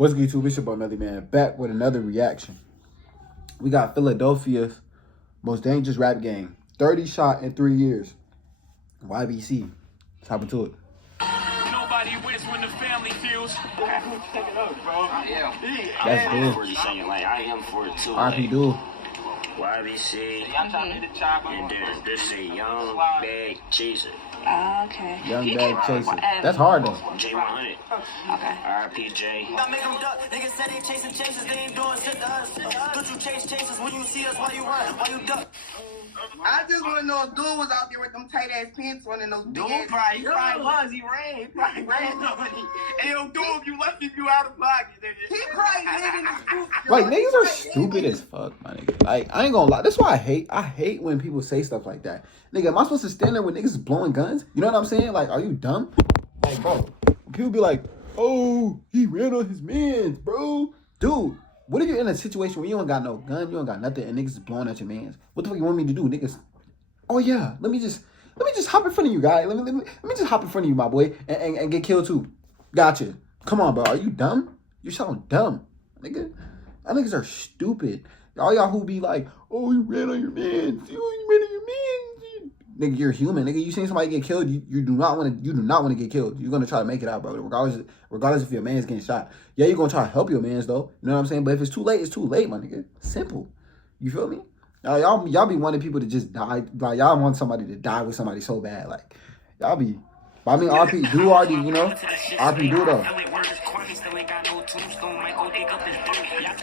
What's good, YouTube? It's your boy Melly Man, back with another reaction. We got Philadelphia's most dangerous rap game. 30 shot in 3 years. YBC. Let's hop into it. Nobody wins when the family feels. That's good. I am for it too. RP Duel. YBC. And this a young bag chaser. Okay. Young bag chaser. That's hard though. J100. Okay. RPJ. I make them duck. Niggas said they chasing chases, they ain't doing shit to us. Don't you chase chases when you see us? Why you run? Why you duck? I just want to know if dude was out there with them tight ass pants on and those big ass. He probably was. He ran somebody. Hey, yo, dude, if you left him, you out of pocket, nigga. He probably lived in the group. Like, niggas are stupid as fuck, my nigga. Like, I ain't gonna lie. That's why I hate when people say stuff like that. Nigga, am I supposed to stand there when niggas is blowing guns? You know what I'm saying? Like, are you dumb? Like, bro, people be like, oh, he ran on his mans, bro. Dude, what if you're in a situation where you don't got no gun, you don't got nothing, and niggas is blowing at your mans? What the fuck you want me to do, niggas? Oh yeah, let me just hop in front of you, guy. Let me just hop in front of you, my boy, and get killed too. Gotcha. Come on, bro. Are you dumb? You sound dumb, nigga. Y'all niggas are stupid. All y'all who be like, oh, you ran on your mans. You ran on your mans. Nigga, you're human, nigga. You seen somebody get killed, you do not want to get killed. You're gonna try to make it out, bro. Regardless if your man's getting shot. Yeah, you're gonna try to help your mans though. You know what I'm saying? But if it's too late, it's too late, my nigga. Simple. You feel me? Y'all be wanting people to just die. Like, y'all want somebody to die with somebody so bad. Like, y'all be. But I mean, RP do already, you know. RP do though.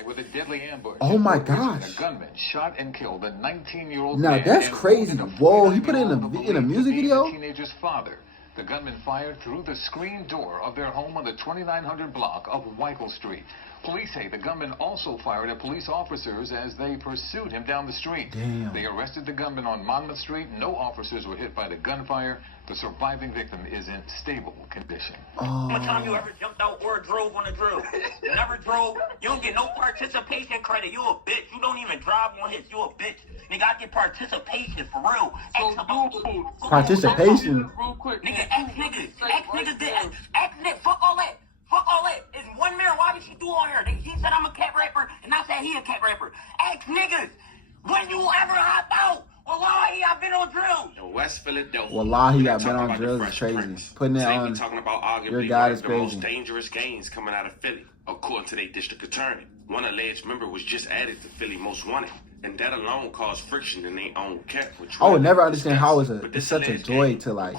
With a deadly ambush. Oh my gosh. A gunman shot and killed a 19-year-old Now man that's crazy. Whoa, he put it in a music video? Teenager's father. The gunman fired through the screen door of their home on the 2900 block of Weichel Street. Police say the gunman also fired at police officers as they pursued him down the street. Damn. They arrested the gunman on Monmouth Street. No officers were hit by the gunfire. The surviving victim is in stable condition. Oh. One time you ever jumped out or drove on a drill? You never drove. You don't get no participation credit. You a bitch. You don't even drive on hits. You a bitch. You gotta get participation for real. Participation. Real quick. Nigga, ex-niggas did. Ex-niggas, fuck all that. Fuck all that. It's one mirror. Why did she do on here? He said I'm a cat rapper, and I said he a cat rapper. Ex-niggas, when you ever hop out? Wallahi, I've been on drills. In West Philadelphia. Wallahi, I've been on drills is crazy. Putting it Today on we talking about arguably your one guy of is the crazy. most dangerous gangs coming out of Philly, according to their district attorney. One alleged member was just added to Philly Most Wanted, and that alone caused friction in their own camp. I would never understand how it's such a joy to like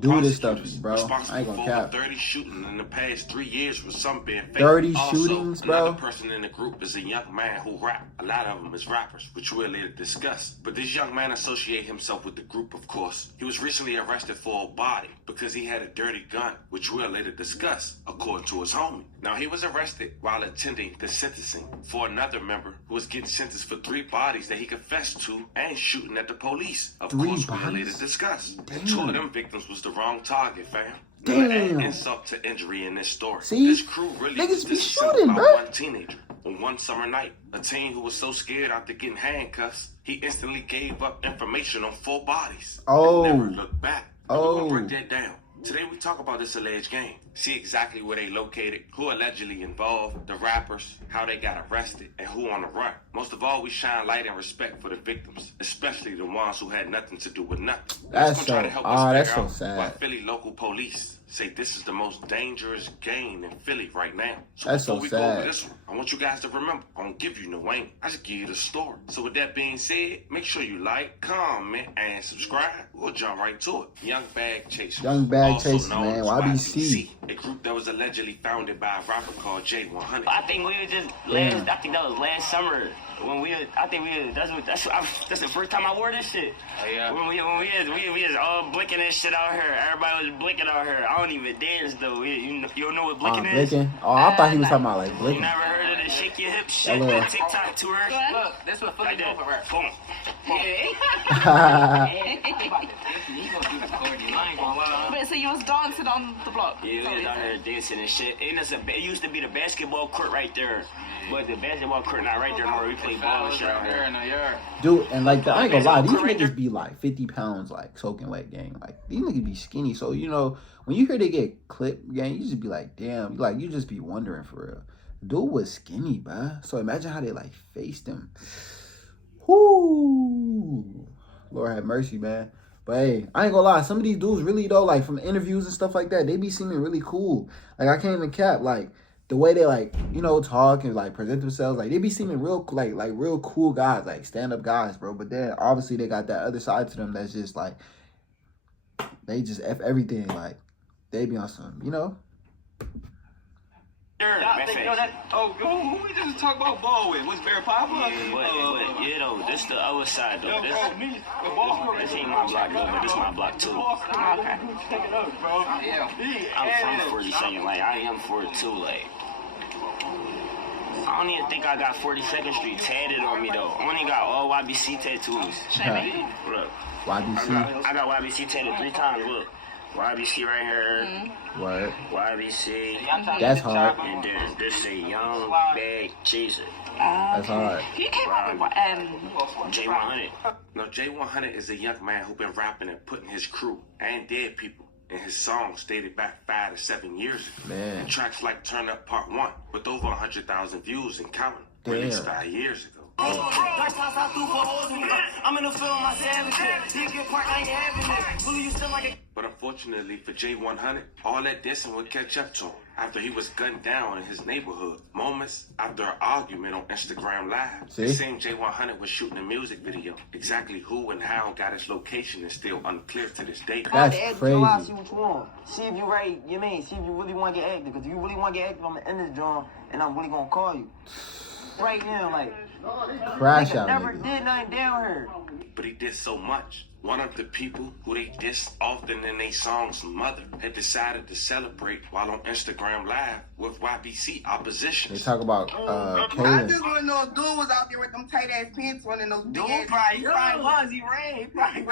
do this stuff, bro. I ain't gonna cap. 30 shootings in the past 3 years with some being fake. 30 also, shootings, bro. Another person in the group is a young man who rap. A lot of them is rappers, which we'll later discuss. But this young man associated himself with the group, of course. He was recently arrested for a body because he had a dirty gun, which we'll later discuss, according to his homie. Now, he was arrested while attending the sentencing for another member who was getting sentenced for 3 bodies that he confessed to and shooting at the police. Of course, we'll later discuss. And 2 of them victims was the wrong target, fam. Damn. Add insult to injury in this story. See? This crew really Niggas be was shooting, about bro. one teenager. On one summer night, a teen who was so scared after getting handcuffs, he instantly gave up information on 4 bodies. Oh. And never looked back. Now, we're gonna Oh. break that down. Today we talk about this alleged gang. See exactly where they located, who allegedly involved, the rappers, how they got arrested, and who on the run. Most of all, we shine light and respect for the victims, especially the ones who had nothing to do with nothing. That's so, that's so Why sad. Philly local police say this is the most dangerous gang in Philly right now. So That's before so we sad. go over this one, I want you guys to remember, I don't give you no aim. I just give you the story. So with that being said, make sure you like, comment, and subscribe. We'll jump right to it. Young Bag Chasers. Young Bag also Chasers, known man. as YBC. A group that was allegedly founded by a rapper called J100. I think we were just I think that was last summer when that's the first time I wore this shit. Oh, yeah. When we was all blinking this shit out here. Everybody was blinking out here. I don't even dance though. You don't know what blinking is? Blinking? Oh, I thought he was talking about like You blinking. never heard of the shake your hips shit? Hello. The TikTok tour? Look, this was fucking over her. Boom. But so you was dancing on the block. Yeah, we was out here dancing and shit. And it used to be the basketball court right there. But the basketball court not right there no more. We play ball and shit out here. Dude, and like, I ain't gonna lie, these niggas be like 50 pounds, like, soaking wet, gang. Like, these niggas be skinny. So, you know, when you hear they get clipped, gang, you just be like, damn. Like, you just be wondering for real. Dude was skinny, bruh. So imagine how they, like, faced him. Whoo. Lord have mercy, man. But hey, I ain't gonna lie, some of these dudes really though, like from interviews and stuff like that, they be seeming really cool. Like I can't even cap, like the way they like, you know, talk and like present themselves, like they be seeming real like real cool guys, like stand-up guys, bro. But then obviously they got that other side to them that's just like they just F everything, like they be on some, you know. Who we just talk about ball with? What's very popular? Yeah, you know, this the other side though. This ain't my block though, but this my block too. Okay. I'm from 42nd, like I am 42, like. I don't even think I got 42nd Street tatted on me though. I only got all YBC tattoos. Look. YBC? I got YBC tatted 3 times, look. YBC right here. What? YBC. That's hard. And then this a young bag chaser. That's hard. You came up with J100. Now, J100 is a young man who been rapping and putting his crew and dead people in his songs dated back 5 to 7 years ago. Man. And tracks like Turn Up Part 1 with over 100,000 views and counting, released 5 years ago. I'm in the film, my savage. But unfortunately for J100, all that dissing would catch up to him after he was gunned down in his neighborhood moments after an argument on Instagram Live. See? The same J100 was shooting a music video. Exactly who and how got his location is still unclear to this day. That's See crazy. what you want. See if you ready. You mean? See if you really want to get active. Because if you really want to get active, I'm gonna end this joint and I'm really gonna call you right now. Like, Crash out, never nigga. did nothing down here. But he did so much. One of the people who they diss often in their songs' mother had decided to celebrate while on Instagram Live with YBC opposition. They talk about I Kaylin. just want to know if dude was out there with them tight ass pants on and those big ass. He probably was. He ran somebody.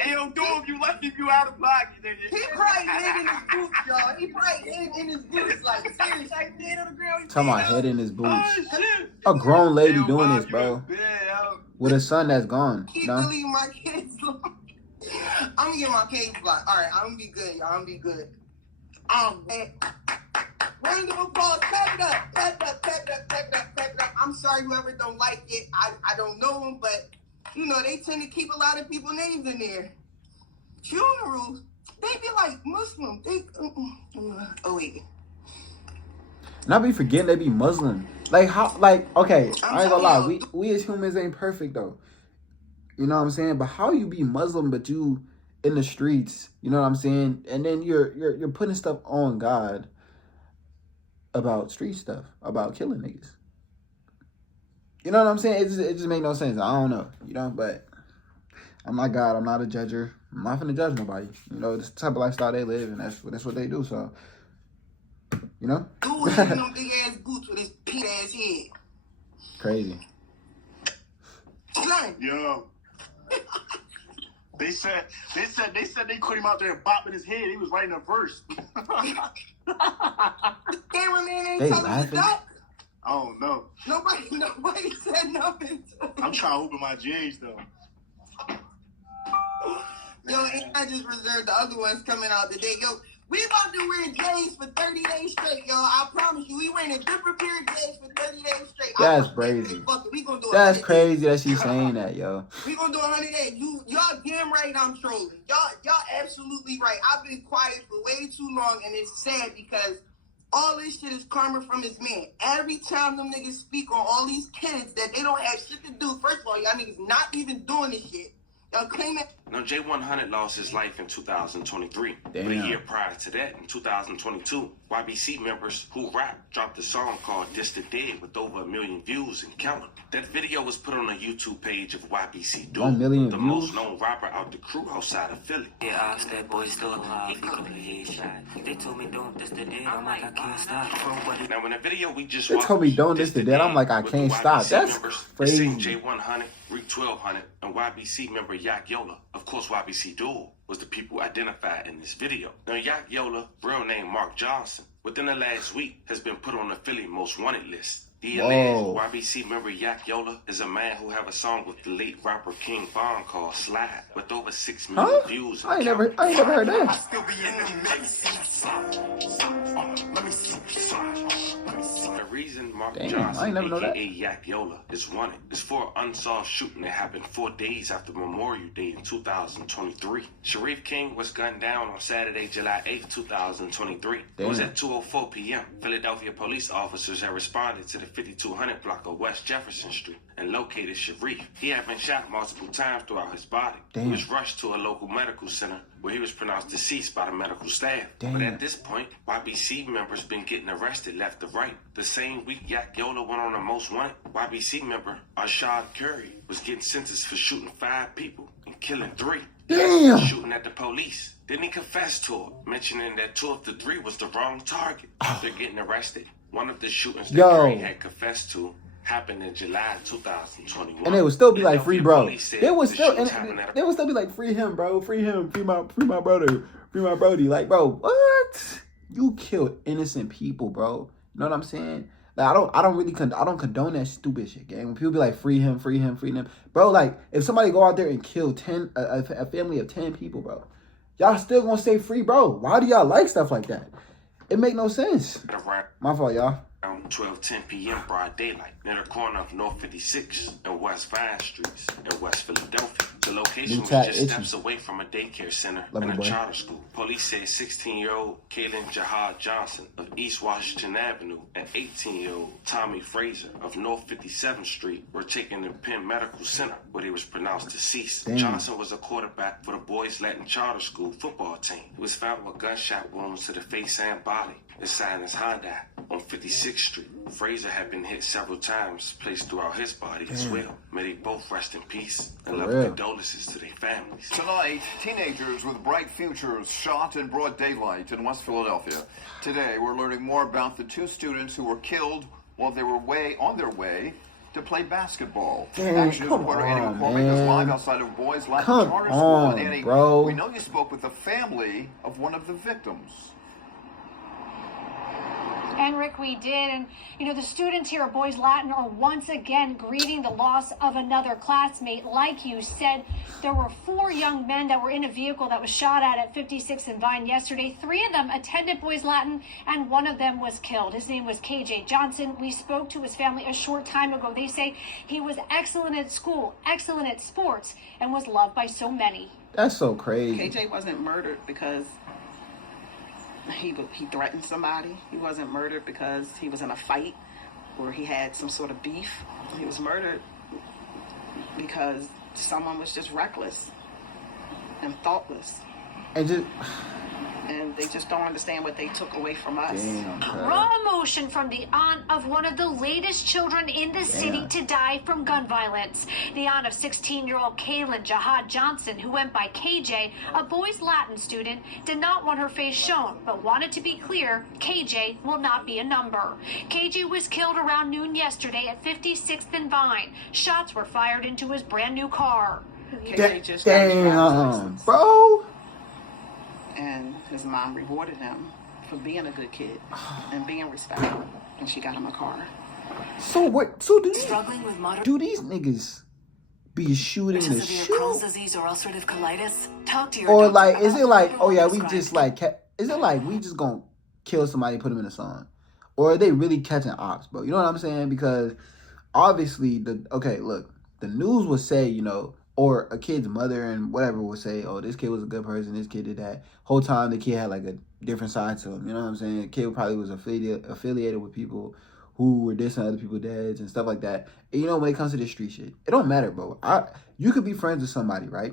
Hey, yo, dude, if you left him, you out of pocket, nigga. He probably hid in his boots, y'all. He probably hid in his boots, like seriously. Like dead on the ground. Talking about head in his boots. Oh, shit. A grown lady Yo, doing Bob, this, you bro. been bad, With a son that's gone. Keep No? deleting my kids. I'm gonna get my cage blocked. All right, I'm gonna be good, y'all. I'm gonna be good. Round of applause. Pack it up. Pack it up. Pack it up. Pack it up. Pack it up. I'm sorry, whoever don't like it. I don't know them, but you know they tend to keep a lot of people's names in there. Funerals, they be like Muslim. They oh wait. And I be forgetting they be Muslim. Like how? Like okay, I ain't gonna lie. We as humans ain't perfect though. You know what I'm saying? But how you be Muslim but you in the streets? You know what I'm saying? And then you're putting stuff on God about street stuff, about killing niggas. You know what I'm saying? It just make no sense. I don't know. You know, but I'm not God. I'm not a judger. I'm not finna judge nobody. You know, this type of lifestyle they live, and that's what they do. So, you know. Dude was in them big ass boots with his pit ass head. Crazy. Son. Yo. They said they put him out there bopping his head. He was writing a verse. Cameraman ain't They telling laughing? the duck. I don't know. Nobody said nothing. I'm trying to open my J's though. Yo, and I just reserved the other ones coming out today. Yo, we about to wear J's for 30 days straight, yo. I promise you, we wearing a different pair of J's for 30 days straight. That's crazy. We gonna do That's 100 crazy that she's saying that, yo. We gonna do 100 days. Y'all damn right I'm trolling. Y'all absolutely right. I've been quiet for way too long, and it's sad because all this shit is karma from his man. Every time them niggas speak on all these kids that they don't have shit to do, first of all, y'all niggas not even doing this shit. Y'all claiming. Now, J100 lost his life in 2023. Damn. But a year prior to that, in 2022, YBC members who rap dropped a song called This the Dead with over 1 million views and counting. That video was put on the YouTube page of YBC Dude, 1 million the views? most known rapper out the crew outside of Philly. Yeah, I asked that boy still alive. He couldn't headshot. They told me don't this the day. I'm like I can't stop. Now, in the video we just They watched, told me don't this the dead. I'm like, I with can't the stop. YBC That's members, crazy. J100, Reek 1200, and YBC member Yak Yola, of course YBC Duel, was the people identified in this video. Now Yak Yola, real name Mark Johnson, within the last week has been put on the Philly Most Wanted list. The alleged YBC member Yak Yola is a man who have a song with the late rapper King Von called Slide, with over 6 million views. I ain't never heard that. Still be in the mix. Let me see. The reason Mark Damn, I Johnson, ain't never know that. aka Yak Yola, is wanted is for an unsolved shooting that happened 4 days after Memorial Day in 2023. Sharif King was gunned down on Saturday, July 8th, 2023. It was at 2:04 p.m. Philadelphia police officers had responded to the 5200 block of West Jefferson Street and located Sharif. He had been shot multiple times throughout his body. He was rushed to a local medical center where he was pronounced deceased by the medical staff. But at this point, YBC members been getting arrested left to right. The same week Yak Yola went on the Most Wanted, YBC member Arshad Curry was getting sentenced for shooting 5 people and killing 3. Damn. Shooting at the police. Then he confessed to it, mentioning that 2 of the 3 was the wrong target. After getting arrested, one of the shootings that Curry had confessed to happened in July 2021. And they would still be like, free bro. They would still be like, free him, bro. Free him. Free my brother. Free my brody. Like, bro, what? You killed innocent people, bro. You know what I'm saying? Like, I don't condone that stupid shit, gang. When people be like, free him, bro. Like, if somebody go out there and kill a family of 10 people, bro, y'all still gonna stay free, bro. Why do y'all like stuff like that? It make no sense. My fault, y'all. Around 12:10 p.m. broad daylight near the corner of North 56 and West Vine Streets in West Philadelphia. The location was just steps away from a daycare center and a charter school. Police said 16-year-old Kaylin Jahad Johnson of East Washington Avenue and 18-year-old Tommy Fraser of North 57th Street were taken to Penn Medical Center where they was pronounced deceased. Johnson was a quarterback for the boys Latin charter school football team. He was found with gunshot wounds to the face and body inside his Honda on 56th Street. Fraser had been hit several times, placed throughout his body as well. May they both rest in peace and love condolences to their families. Tonight, teenagers with bright futures shot in broad daylight in West Philadelphia. Today, we're learning more about the 2 students who were killed while they were on their way to play basketball. Action News reporter Annie McCormick is live outside of Boys Latin Charter School. And Annie, we know you spoke with the family of one of the victims. And Rick, we did. And, you know, the students here at Boys Latin are once again grieving the loss of another classmate. Like you said, there were 4 young men that were in a vehicle that was shot at 56 and Vine yesterday. 3 of them attended Boys Latin, and 1 of them was killed. His name was KJ Johnson. We spoke to his family a short time ago. They say he was excellent at school, excellent at sports, and was loved by so many. That's so crazy. KJ wasn't murdered because he threatened somebody. He wasn't murdered because he was in a fight or he had some sort of beef. He was murdered because someone was just reckless and thoughtless. And they just don't understand what they took away from us. Raw emotion from the aunt of one of the latest children in the city to die from gun violence. The aunt of 16-year-old Kaylin Jahad Johnson, who went by KJ, a Boys Latin student, did not want her face shown, but wanted to be clear, KJ will not be a number. KJ was killed around noon yesterday at 56th and Vine. Shots were fired into his brand new car. KJ just bro. And his mom rewarded him for being a good kid and being respectful, and she got him a car. So what? So do these niggas be shooting the shoot? Crohn's disease or ulcerative colitis? Talk to your or doctor like, about is it like, oh yeah, we prescribed. just like, is it like we just gonna kill somebody, put them in a song, or are they really catching ops, bro? You know what I'm saying? Because obviously look, the news will say, you know, or a kid's mother and whatever will say, oh, this kid was a good person, this kid did that. Whole time the kid had like a different side to him, you know what I'm saying? The kid probably was affiliated with people who were dissing other people's dads and stuff like that. And you know, when it comes to this street shit, it don't matter, bro. You could be friends with somebody, right,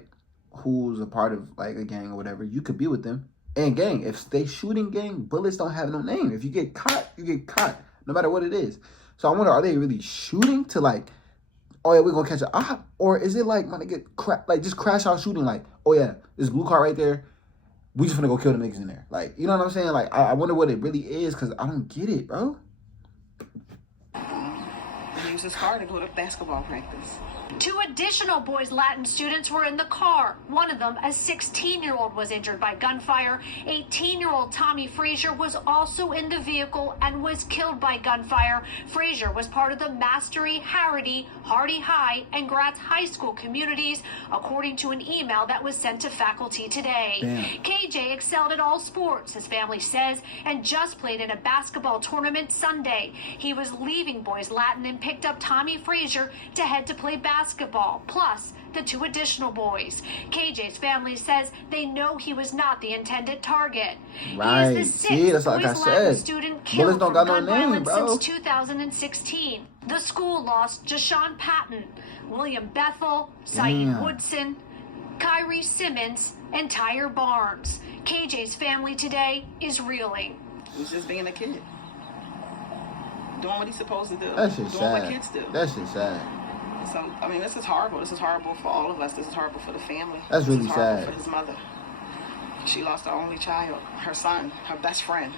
who's a part of like a gang or whatever. You could be with them. And gang, if they shooting gang, bullets don't have no name. If you get caught, you get caught, no matter what it is. So I wonder, are they really shooting to like, oh yeah, we're gonna catch an op? Or is it like, when they get just crash out shooting, like, oh yeah, this blue car right there, we just gonna go kill the niggas in there. Like, you know what I'm saying? Like, I wonder what it really is, because I don't get it, bro. to use his car to go to basketball practice. 2 additional boys Latin students were in the car. One of them, a 16-year-old, was injured by gunfire. 18-year-old Tommy Frazier was also in the vehicle and was killed by gunfire. Frazier was part of the Mastery, Hardy, Hardy High, and Gratz High School communities, according to an email that was sent to faculty today. Damn. KJ excelled at all sports, his family says, and just played in a basketball tournament Sunday. He was leaving boys Latin and picked up Tommy Frazier to head to play basketball, plus the 2 additional boys. KJ's family says they know he was not the intended target. Right. He is the 6th See, that's like I boys Latin said. student Bullets killed don't from got no gun name, violence bro. since 2016. The school lost Jashawn Patton, William Bethel, Saeed Damn. Woodson, Kyrie Simmons, and Tyre Barnes. KJ's family today is reeling. He's just being a kid. Doing what he's supposed to do. That shit's Doing what sad. kids do. That shit's sad. So, I mean, this is horrible. This is horrible for all of us. This is horrible for the family. That's This really is horrible sad. for his mother. She lost her only child, her son, her best friend.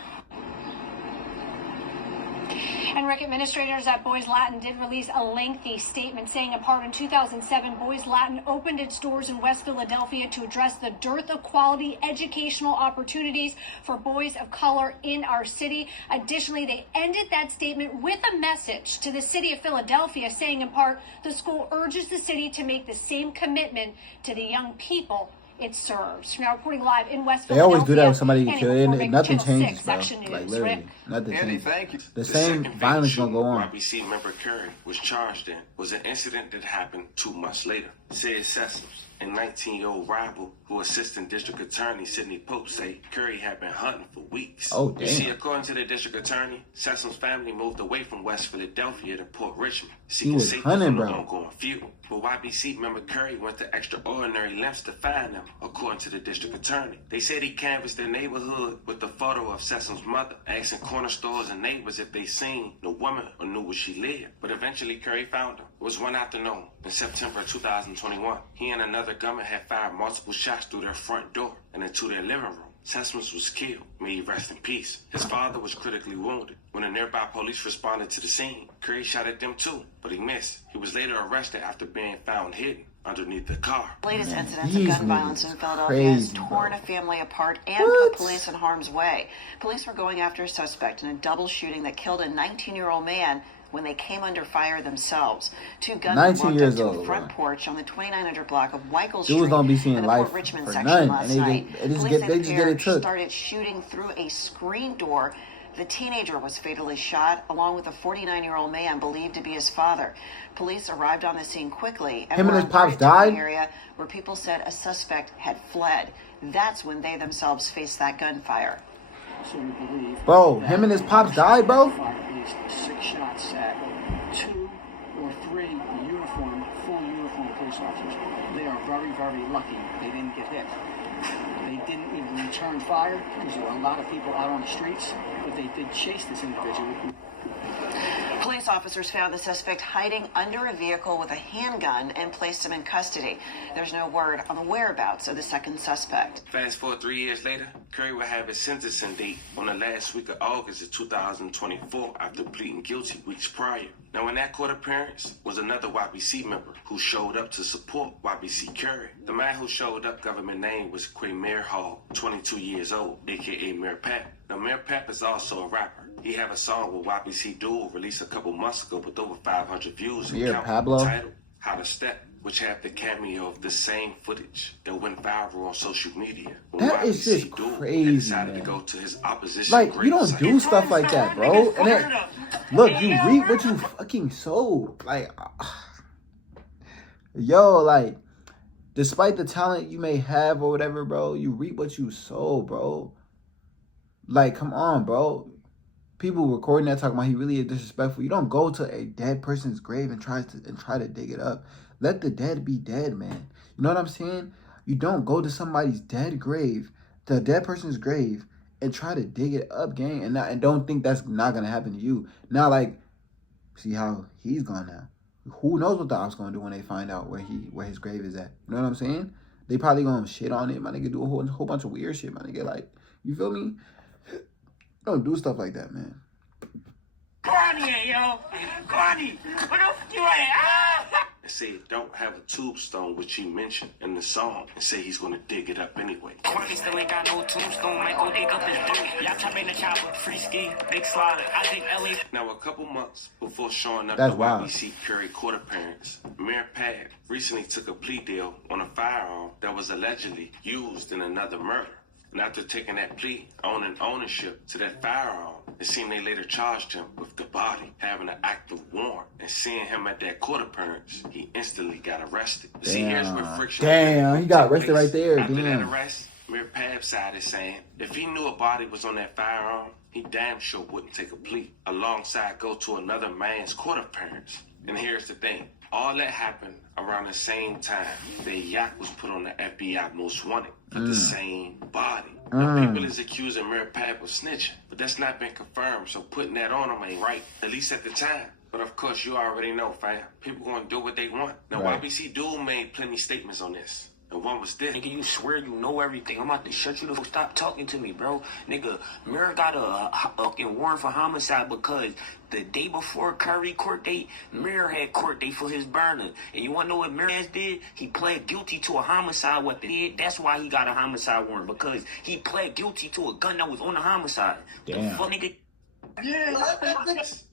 And Rick, administrators at Boys Latin did release a lengthy statement saying, in part, in 2007, Boys Latin opened its doors in West Philadelphia to address the dearth of quality educational opportunities for boys of color in our city. Additionally, they ended that statement with a message to the city of Philadelphia saying, in part, the school urges the city to make the same commitment to the young people it serves. Now, reporting live in West They Philadelphia. always do that when somebody Andy gets killed, and McCormick, nothing Channel changes, 6 bro. Action Like, News. literally, Rick? nothing Andy, changes. thank you. The second same fatal violence gonna shooting go on. YBC member Curry was charged in was an incident that happened 2 months later. Said Sessoms, a 19-year-old rival who Assistant District Attorney Sidney Pope say Curry had been hunting for weeks. Oh, You see, damn. according to the district attorney, Sessom's family moved away from West Philadelphia to Port Richmond, He seeking was safety hunting, from the bro. ongoing feud. But YBC member Curry went to extraordinary lengths to find them, according to the district attorney. They said he canvassed their neighborhood with the photo of Sessom's mother, asking corner stores and neighbors if they seen the woman or knew where she lived. But eventually Curry found her. It was one afternoon in September 2021. He and another gunman had fired multiple shots through their front door and into their living room. Sessoms was killed. May he rest in peace. His father was critically wounded. When the nearby police responded to the scene, Curry shot at them too, but he missed. He was later arrested after being found hidden underneath the car. Latest incidents of These gun violence niggas in Philadelphia has crazy, torn bro. a family apart and What? put police in harm's way. Police were going after a suspect in a double shooting that killed a 19-year-old man when they came under fire themselves. 2 gunmen 19 walked years up to old, a front bro. porch on the 2900 block of Weichel Dudes Street don't be in seeing the life Port Richmond for section none, last and night. they just Police get say it the pair took. started shooting through a screen door. The teenager was fatally shot, along with a 49-year-old man believed to be his father. Police arrived on the scene quickly Him and were his pops alerted to an died? area where people said a suspect had fled. That's when they themselves faced that gunfire. So we believe Bro, him and his pops died, bro? fired at least 6 shots at 2 or 3 full uniform police officers. They are very, very lucky they didn't get hit. They didn't even return fire because there were a lot of people out on the streets, but they did chase this individual. Police officers found the suspect hiding under a vehicle with a handgun and placed him in custody. There's no word on the whereabouts of the second suspect. Fast forward 3 years later, Curry will have his sentencing date on the last week of August of 2024 after pleading guilty weeks prior. Now, in that court appearance was another YBC member who showed up to support YBC Curry. The man who showed up, government name was Quamir Hall, 22 years old, aka Mayor Pep. Now, Mayor Pep is also a rapper. He have a song with YBC Duel released a couple months ago with over 500 views and Mayor counting, Pablo? titled How to Step, which have the cameo of the same footage that went viral on social media. When That is YBC just Duel crazy, decided man. to go to his opposition. Like, you don't gravesite. do stuff like that, bro. And then, look, you reap what you fucking sow. Like, yo, like, despite the talent you may have or whatever, bro, you reap what you sow, bro. Like, come on, bro. People recording that talking about he really is disrespectful. You don't go to a dead person's grave and try to dig it up. Let the dead be dead, man. You know what I'm saying? You don't go to somebody's dead grave, the dead person's grave, and try to dig it up, gang, and don't think that's not gonna happen to you. Now, like, see how he's gone now. Who knows what the ops gonna do when they find out where his grave is at? You know what I'm saying? They probably gonna shit on it, my nigga. Do a whole bunch of weird shit, my nigga. Like, you feel me? Don't do stuff like that, man. Corny, yo. Corny. What the fuck you at? Ah! And say don't have a tombstone, which he mentioned in the song, and say he's gonna dig it up anyway. Corny still ain't got no tombstone. Might go dig up his dirt. Y'all chop in the chopper. Free ski. Big slaughter. I think LA. Now, a couple months before showing up That's to wild. YBC Curry court appearance, Mayor Pab recently took a plea deal on a firearm that was allegedly used in another murder. And after taking that plea, owning ownership to that firearm, it seemed they later charged him with the body, having an active warrant, and seeing him at that court appearance, he instantly got arrested. See, here's where friction. Damn, he got arrested right there. After that Damn. arrest, Mayor Pab's side is saying if he knew a body was on that firearm, he damn sure wouldn't take a plea alongside go to another man's court appearance. And here's the thing. All that happened around the same time that Yak was put on the FBI Most Wanted for the same body. Now, people is accusing Mayor Pab of snitching, but that's not been confirmed, so putting that on him ain't right, at least at the time. But of course, you already know, fam. People gonna do what they want. Now, Right. YBC Dude made plenty statements on this. And one was this. Nigga, you swear you know everything. I'm about to shut you the fuck. Stop talking to me, bro. Nigga, Mir got a fucking warrant for homicide because the day before Curry court date, Mir had court date for his burner. And you wanna know what Mir did? He pled guilty to a homicide weapon. That's why he got a homicide warrant, because he pled guilty to a gun that was on the homicide. Damn. The fuck, nigga?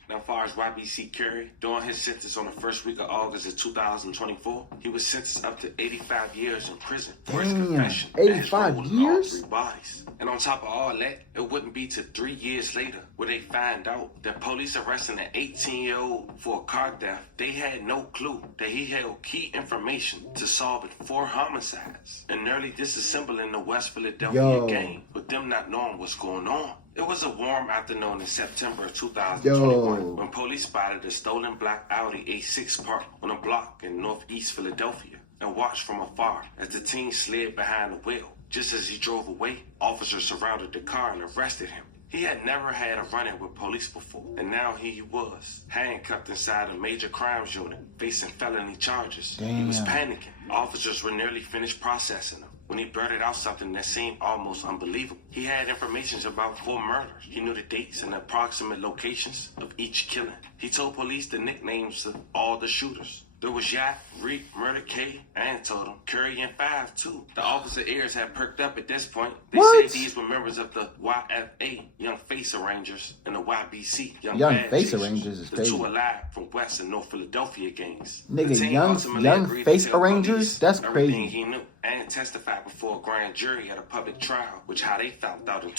Now, as far as YBC Curry, during his sentence on the first week of August of 2024, he was sentenced up to 85 years in prison for his Damn, confession. and his 85 role in years? all 3 bodies. And on top of all that, it wouldn't be till 3 years later where they find out that police arresting an 18-year-old for a car theft. They had no clue that he held key information to solving 4 homicides and nearly disassembling the West Philadelphia Yo. gang with them not knowing what's going on. It was a warm afternoon in September of 2021 Yo. when police spotted a stolen black Audi A6 parked on a block in northeast Philadelphia and watched from afar as the teen slid behind the wheel. Just as he drove away, officers surrounded the car and arrested him. He had never had a run-in with police before, and now here he was, handcuffed inside a major crimes unit, facing felony charges. He was Damn. panicking. Officers were nearly finished processing him when he blurted out something that seemed almost unbelievable. He had information about 4 murders. He knew the dates and approximate locations of each killing. He told police the nicknames of all the shooters. There was Yak, Reek, Murder K, and Totem, Curry, and 5 too. The officer ears had perked up at this point. They What? said these were members of the YFA, Young Face Arrangers, and the YBC, Young Young Bad Face Chasers, Arrangers is the crazy. 2 allied from West and North Philadelphia gangs. Nigga, The team young ultimately agreed to Face tell Arrangers? police That's everything crazy. he knew and testified before a grand jury at a public trial, which how they found out in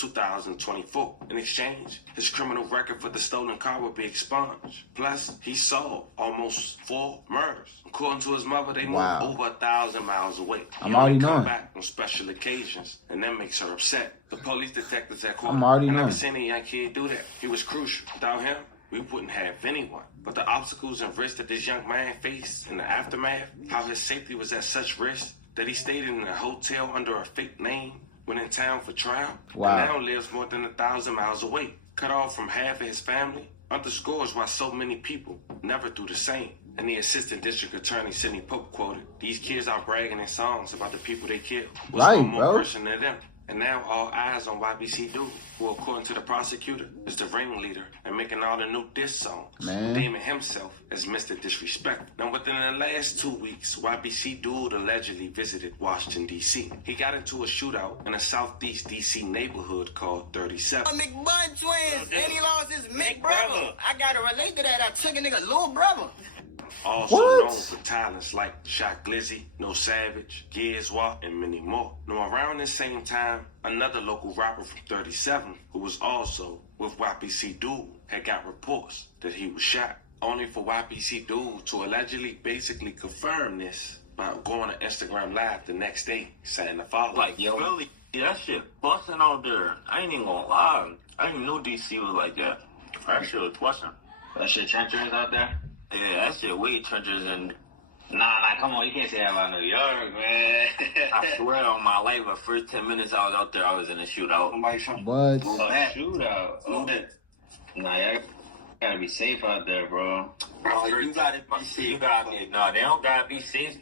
2024. In exchange, his criminal record for the stolen car would be expunged. Plus, he solved almost 4 murders. According to his mother, they Wow. moved over 1,000 miles away. I'm He already only come knowing. back on special occasions, and that makes her upset. The police detectives at court, I'm already I never knowing. seen a young kid do that. He was crucial. Without him, we wouldn't have anyone. But the obstacles and risks that this young man faced in the aftermath, how his safety was at such risk that he stayed in a hotel under a fake name, went in town for trial, Wow. and now lives more than 1,000 miles away, cut off from half of his family, underscores why so many people never do the same. And the assistant district attorney, Sidney Pope, quoted, "These kids are bragging in songs about the people they killed. What's Right, one more bro. person than them?" And now all eyes on YBC Dude, who according to the prosecutor is the ringleader and making all the new diss songs, Man. naming himself as Mr. Disrespect. Now within the last 2 weeks, YBC Dude allegedly visited Washington, D.C. He got into a shootout in a southeast D.C. neighborhood called 37. McBud twins, and he lost his Mick brother. I gotta relate to that. I took a nigga little brother. Also What? known for talents like Shot Glizzy, No Savage, Gears Walk, and many more. Now around this same time, another local rapper from 37, who was also with YBC Dude, had got reports that he was shot. Only for YBC Dude to allegedly basically confirm this by going to Instagram Live the next day, saying the following. Like, yo, Philly, that shit busting out there. I ain't even gonna lie. I didn't know DC was like that. That shit was busting. That shit treacherous out there? Yeah, that shit way treacherous, and Nah, come on, you can't say that about New York, man. I swear on my life, the first 10 minutes I was out there, I was in a shootout. What? A shootout? Oh. Nah, y'all gotta be safe out there, bro. Oh, you gotta be safe. You gotta be, no, they don't gotta be safe.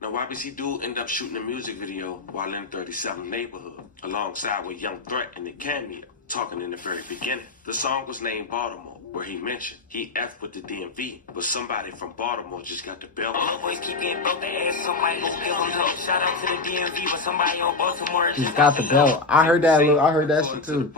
Now, YBC Dude ended up shooting a music video while in 37 neighborhood, alongside with Young Threat in the cameo, talking in the very beginning. The song was named Baltimore, where he mentioned he F'd with the DMV, but somebody from Baltimore just got the bell. Boys keep getting broke, they ass somebody who give them help. Shout out to the DMV, but somebody on Baltimore Just got the belt. I heard that. I heard that shit too.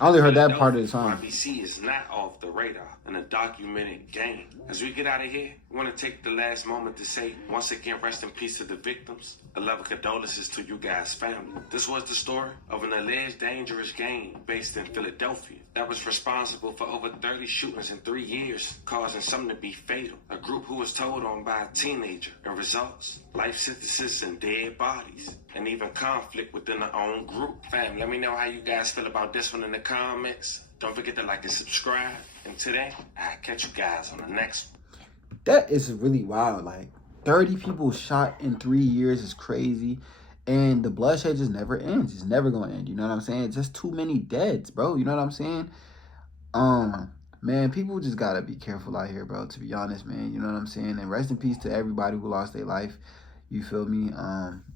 I only heard that part of the song. YBC is not off the radar in a documented game. As we get out of here, we want to take the last moment to say, once again, rest in peace to the victims. A love of condolences to you guys' family. This was the story of an alleged dangerous gang based in Philadelphia that was responsible for over 30 shootings in 3 years, causing some to be fatal. A group who was told on by a teenager, and results, life sentences and dead bodies, and even conflict within their own group. Fam, let me know how you guys feel about this one in the comments. Don't forget to like and subscribe. And today, I'll catch you guys on the next one. That is really wild. Like, 30 people shot in 3 years is crazy. And the bloodshed just never ends. It's never going to end. You know what I'm saying? Just too many deaths, bro. You know what I'm saying? Man, people just got to be careful out here, bro, to be honest, man. You know what I'm saying? And rest in peace to everybody who lost their life. You feel me?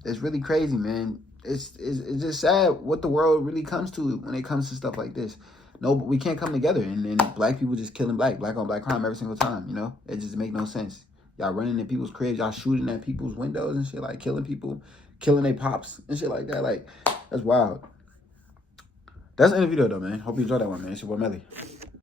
It's really crazy, man. It's just sad what the world really comes to when it comes to stuff like this. No, but we can't come together, and then black people just killing black on black crime every single time, you know? It just make no sense. Y'all running in people's cribs, y'all shooting at people's windows and shit, like killing people, killing their pops and shit like that. Like, that's wild. That's the end of the video, though, man. Hope you enjoyed that one, man. It's your boy, Melly.